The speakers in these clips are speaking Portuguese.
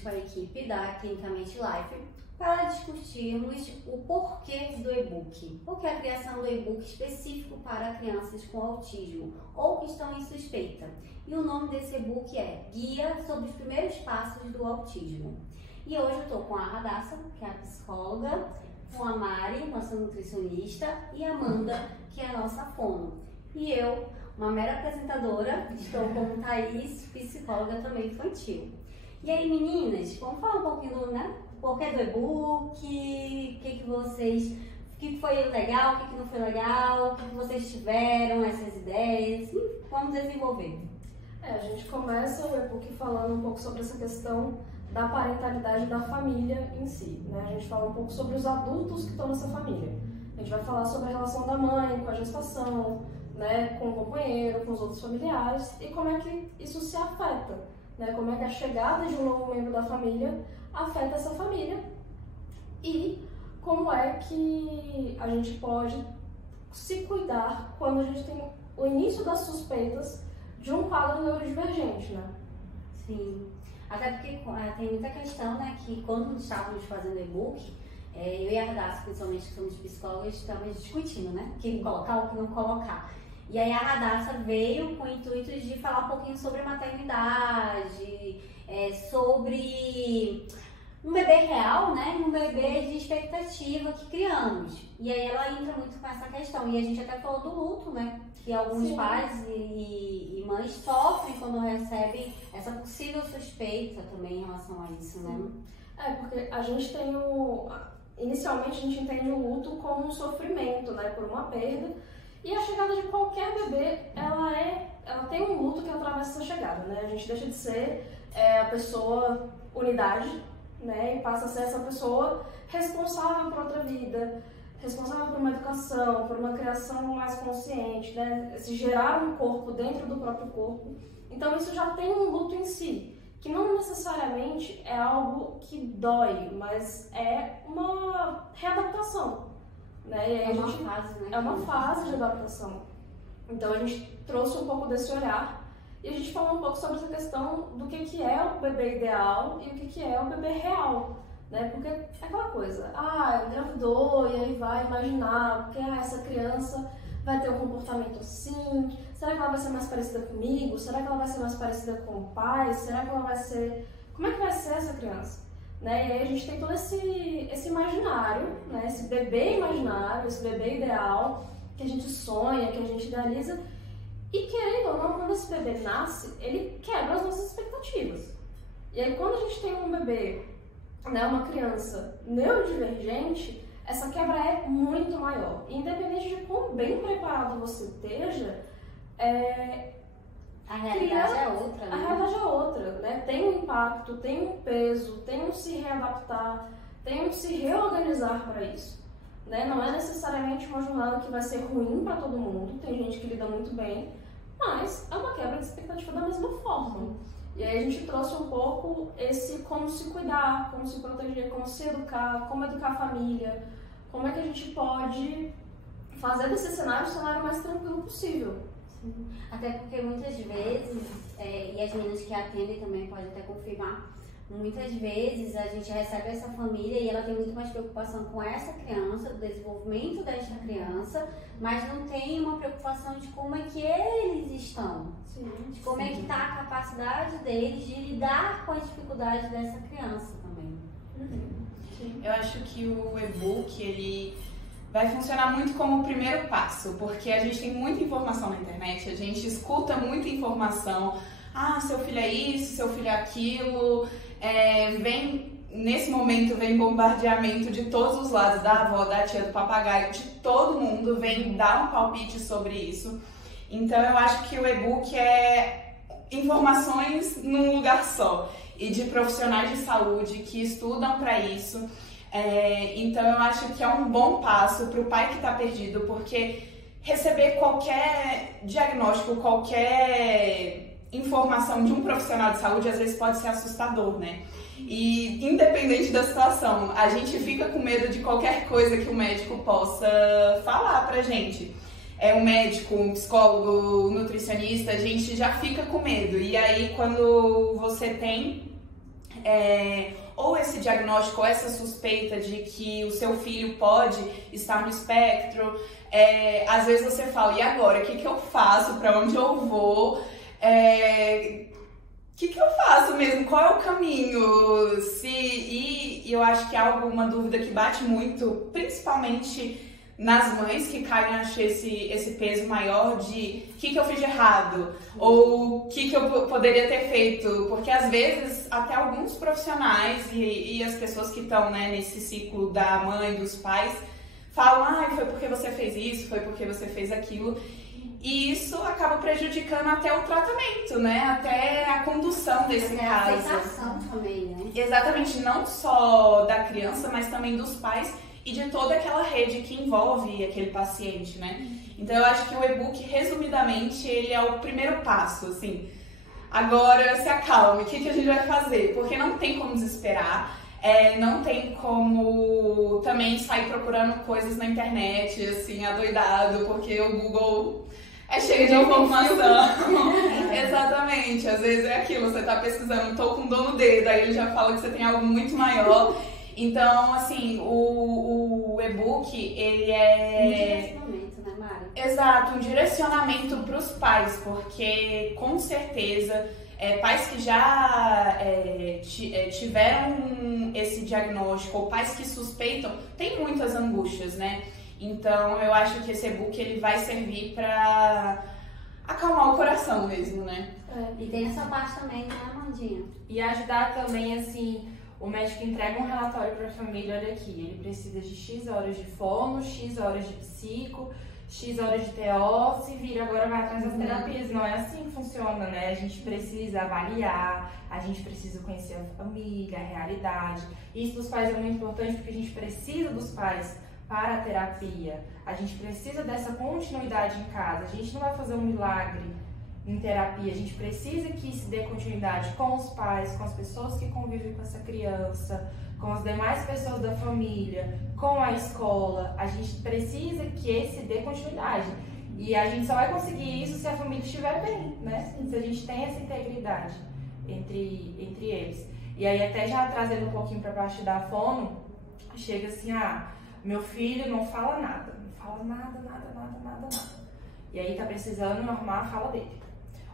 com a equipe da Clinicamente Life para discutirmos o porquê do e-book. Por que a criação do e-book específico para crianças com autismo ou que estão em suspeita. E o nome desse e-book é Guia sobre os Primeiros Passos do Autismo. E hoje eu estou com a Radassa, que é a psicóloga, com a Mari, nossa nutricionista, e a Amanda, que é a nossa fono. E eu, uma mera apresentadora, estou com Thaís, psicóloga também infantil. E aí, meninas, vamos falar um pouquinho, né? Porquê do e-book, o que foi legal, o que não foi legal, o que vocês tiveram, essas ideias, e vamos desenvolver. A gente começa o e-book falando um pouco sobre essa questão da parentalidade da família em si, né? A gente fala um pouco sobre os adultos que estão nessa família. A gente vai falar sobre a relação da mãe com a gestação, né, com o companheiro, com os outros familiares e como é que isso se afeta, né? Como é que a chegada de um novo membro da família afeta essa família e como é que a gente pode se cuidar quando a gente tem o início das suspeitas de um quadro neurodivergente, né? Sim, até porque tem muita questão, né, que quando estávamos fazendo e-book, eu e a Radassa, principalmente que somos psicólogas, estávamos discutindo, né, o que colocar, o que não colocar. E aí a Radassa veio com o intuito de falar um pouquinho sobre maternidade, sobre um bebê real, né, e um bebê de expectativa que criamos. E aí ela entra muito com essa questão. E a gente até falou do luto, né, que alguns Sim. pais e mães sofrem quando recebem essa possível suspeita também em relação a isso, né? Porque a gente tem inicialmente a gente entende o luto como um sofrimento, né, por uma perda. E a chegada de qualquer bebê, ela tem um luto que atravessa essa chegada, né? A gente deixa de ser a pessoa unidade, né? E passa a ser essa pessoa responsável por outra vida, responsável por uma educação, por uma criação mais consciente, né? Se gerar um corpo dentro do próprio corpo. Então isso já tem um luto em si, que não necessariamente é algo que dói, mas é uma readaptação. Né? E aí Uma fase, né? É uma fase de adaptação. Então a gente trouxe um pouco desse olhar e a gente falou um pouco sobre essa questão do que é o bebê ideal e o que é o bebê real. Né? Porque é aquela coisa, engravidou e aí vai imaginar, porque essa criança vai ter um comportamento assim, será que ela vai ser mais parecida comigo? Será que ela vai ser mais parecida com o pai? Será que ela vai ser... Como é que vai ser essa criança? Né? E aí a gente tem todo esse imaginário, né? Esse bebê imaginário, esse bebê ideal, que a gente sonha, que a gente idealiza. E querendo ou não, quando esse bebê nasce, ele quebra as nossas expectativas. E aí quando a gente tem um bebê, né, uma criança neurodivergente, essa quebra é muito maior. E independente de quão bem preparado você esteja, a realidade é outra, né? A realidade é outra, né? Tem um impacto, tem um peso, tem um se readaptar, tem um se reorganizar para isso. Né? Não é necessariamente uma jornada que vai ser ruim para todo mundo, tem gente que lida muito bem, mas é uma quebra de expectativa da mesma forma. E aí a gente trouxe um pouco esse como se cuidar, como se proteger, como se educar, como educar a família, como é que a gente pode fazer desse cenário o cenário mais tranquilo possível. Até porque muitas vezes, e as meninas que atendem também podem até confirmar, muitas vezes a gente recebe essa família e ela tem muito mais preocupação com essa criança, do desenvolvimento desta criança, mas não tem uma preocupação de como é que eles estão, de como é que está a capacidade deles de lidar com as dificuldades dessa criança também. Eu acho que o e-book, ele vai funcionar muito como o primeiro passo, porque a gente tem muita informação na internet, a gente escuta muita informação, seu filho é isso, seu filho é aquilo, nesse momento vem bombardeamento de todos os lados, da avó, da tia, do papagaio, de todo mundo vem dar um palpite sobre isso. Então eu acho que o e-book é informações num lugar só, e de profissionais de saúde que estudam para isso. Então eu acho que é um bom passo para o pai que está perdido, porque receber qualquer diagnóstico, qualquer informação de um profissional de saúde às vezes pode ser assustador, né? E independente da situação, a gente fica com medo de qualquer coisa que o médico possa falar pra gente. Um médico, um psicólogo, um nutricionista, a gente já fica com medo. E aí quando você tem ou esse diagnóstico, ou essa suspeita de que o seu filho pode estar no espectro. Às vezes você fala, e agora? O que eu faço? Para onde eu vou? O que eu faço mesmo? Qual é o caminho? E eu acho que há uma dúvida que bate muito, principalmente nas mães, que caem, acho, esse peso maior de o que eu fiz de errado, ou o que eu poderia ter feito, porque às vezes até alguns profissionais e as pessoas que estão, né, nesse ciclo da mãe, dos pais, falam, foi porque você fez isso, foi porque você fez aquilo, e isso acaba prejudicando até o tratamento, né, até a condução desse caso. A aceitação também, né? Exatamente, não só da criança, mas também dos pais, e de toda aquela rede que envolve aquele paciente, né? Então eu acho que o e-book, resumidamente, ele é o primeiro passo, assim. Agora, se acalme, o que a gente vai fazer? Porque não tem como desesperar, não tem como também sair procurando coisas na internet, assim, adoidado, porque o Google é cheio de informação. Exatamente, às vezes é aquilo, você tá pesquisando, tô com dor no dedo, aí ele já fala que você tem algo muito maior. Então, assim, o e-book, ele é... Um direcionamento, né, Mari? Exato, um direcionamento para os pais, porque, com certeza, pais que já tiveram esse diagnóstico, ou pais que suspeitam, têm muitas angústias, né? Então, eu acho que esse e-book, ele vai servir para acalmar o coração mesmo, né? E tem essa parte também, né, Amandinha? E ajudar também, assim... O médico entrega um relatório para a família, olha aqui, ele precisa de X horas de fono, X horas de psico, X horas de TO, se vira, agora vai atrás das terapias. Não é assim que funciona, né? A gente precisa avaliar, a gente precisa conhecer a família, a realidade. Isso dos pais é muito importante porque a gente precisa dos pais para a terapia. A gente precisa dessa continuidade em casa. A gente não vai fazer um milagre em terapia, a gente precisa que se dê continuidade com os pais, com as pessoas que convivem com essa criança, com as demais pessoas da família, com a escola. A gente precisa que se dê continuidade. E a gente só vai conseguir isso se a família estiver bem, né? Se a gente tem essa integridade entre eles. E aí, até já trazendo um pouquinho para a parte da fono, chega assim, meu filho não fala nada, nada. E aí tá precisando normar a fala dele.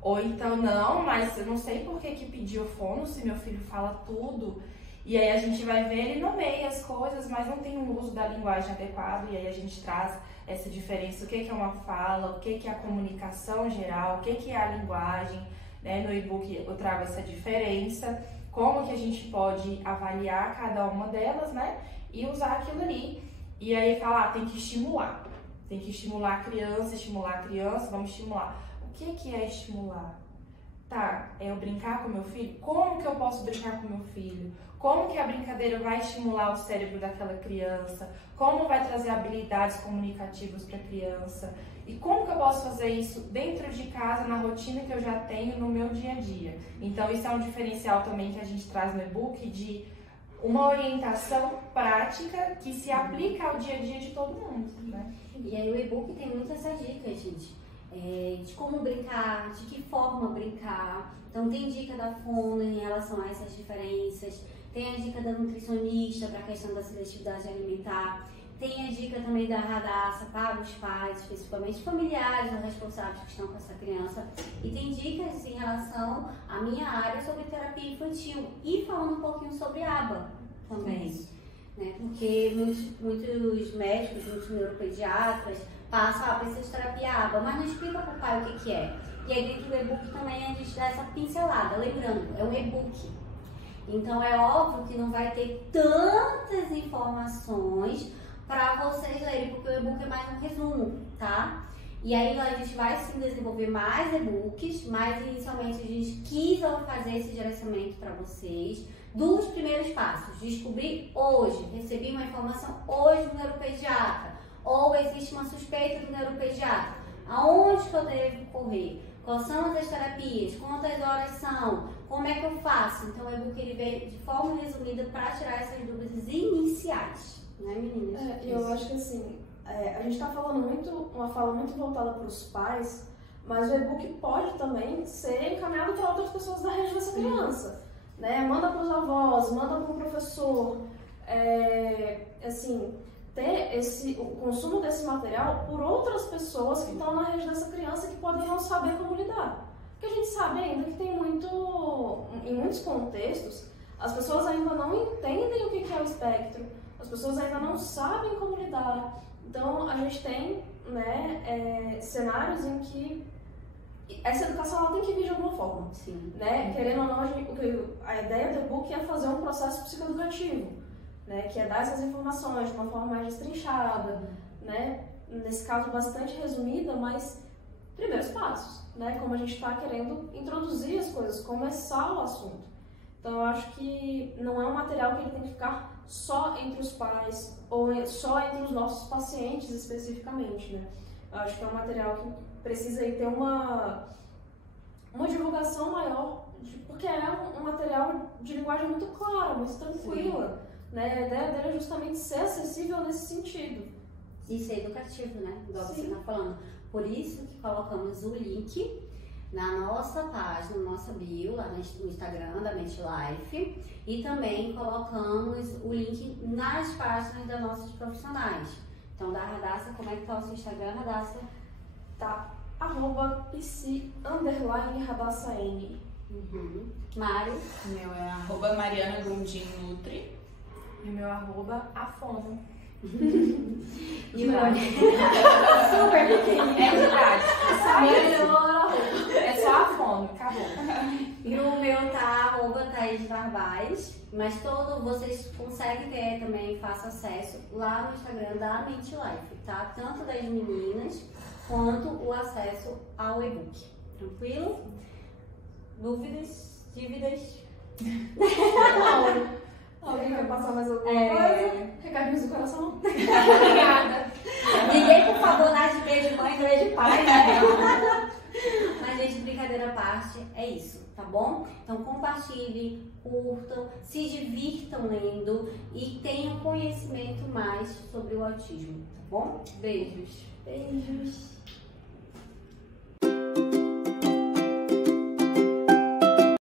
Ou então, não, mas eu não sei por que pediu fono se meu filho fala tudo. E aí a gente vai ver, ele nomeia as coisas, mas não tem um uso da linguagem adequado. E aí a gente traz essa diferença, o que é uma fala, o que é a comunicação geral, o que é a linguagem. Né? No e-book eu trago essa diferença, como que a gente pode avaliar cada uma delas, né? E usar aquilo ali. E aí falar, tem que estimular. Tem que estimular a criança, vamos estimular. O que é estimular? Tá, eu brincar com meu filho? Como que eu posso brincar com meu filho? Como que a brincadeira vai estimular o cérebro daquela criança? Como vai trazer habilidades comunicativas para a criança? E como que eu posso fazer isso dentro de casa, na rotina que eu já tenho no meu dia a dia? Então, isso é um diferencial também que a gente traz no e-book de uma orientação prática que se aplica ao dia a dia de todo mundo, né? E aí o e-book tem muitas essas dicas, gente. De como brincar, de que forma brincar. Então tem dica da fono em relação a essas diferenças, tem a dica da nutricionista para a questão da seletividade alimentar, tem a dica também da Radassa para os pais, especificamente familiares ou responsáveis que estão com essa criança, e tem dicas em relação à minha área sobre terapia infantil e falando um pouquinho sobre aba também, né? Porque muitos médicos, muitos neuropediatras passam, precisa de terapia aba, mas não explica para o pai o que é. E aí dentro do e-book também a gente dá essa pincelada, lembrando, é um e-book. Então é óbvio que não vai ter tantas informações para vocês lerem, porque o e-book é mais um resumo, tá? E aí a gente vai sim desenvolver mais e-books, mas inicialmente a gente quis fazer esse direcionamento para vocês dos primeiros passos. Descobrir hoje, recebi uma informação hoje do neuropediatra, ou existe uma suspeita do neuropediatra. Aonde que eu devo correr? Quais são as terapias? Quantas horas são? Como é que eu faço? Então o e-book ele veio de forma resumida para tirar essas dúvidas iniciais, né, meninas? Eu acho que assim, a gente está falando uma fala muito voltada para os pais, mas o e-book pode também ser encaminhado para outras pessoas da rede dessa criança. né? Manda para os avós, manda para o professor. Assim, ter o consumo desse material por outras pessoas que estão na rede dessa criança que podem não saber como lidar. Porque a gente sabe ainda que tem em muitos contextos, as pessoas ainda não entendem o que é o espectro, as pessoas ainda não sabem como lidar. Então, a gente tem, né, cenários em que essa educação ela tem que vir de alguma forma. Sim. Né? Querendo ou não, a ideia do e-book é fazer um processo psicoeducativo, né? Que é dar essas informações de uma forma mais destrinchada, né? Nesse caso, bastante resumida, mas primeiros passos, né? Como a gente está querendo introduzir as coisas, começar o assunto. Então, eu acho que não é um material que ele tem que ficar só entre os pais ou só entre os nossos pacientes especificamente, né? Eu acho que é um material que precisa aí ter uma divulgação maior, porque é um material de linguagem muito clara, muito tranquila, né? A ideia dele é justamente ser acessível nesse sentido. E ser educativo, né? Igual você está falando. Por isso que colocamos o link na nossa página, na nossa bio, lá no Instagram da Mente Life, e também colocamos o link nas páginas das nossas profissionais. Então, da Radassa, como é que tá o seu Instagram, Radassa? Tá, @psi_radassan. Mário? O meu é @Mariana Gondim Nutri. E o meu @afono. E o meu? Super pequenininho. É verdade. É só afono, acabou. E o meu tá @Thaís Narvaez, mas vocês conseguem ter também fácil acesso lá no Instagram da Mente Life, tá? Tanto das meninas quanto o acesso ao e-book. Tranquilo? Dúvidas? Dívidas? Alguém quer passar mais alguma coisa? Recadinhos do coração? Obrigada. Ninguém, por favor, dá de beijo mãe, beijo pai, né? Mas, gente, brincadeira à parte, é isso, tá bom? Então, compartilhem, curtam, se divirtam lendo e tenham conhecimento mais sobre o autismo, tá bom? Beijos. Beijos.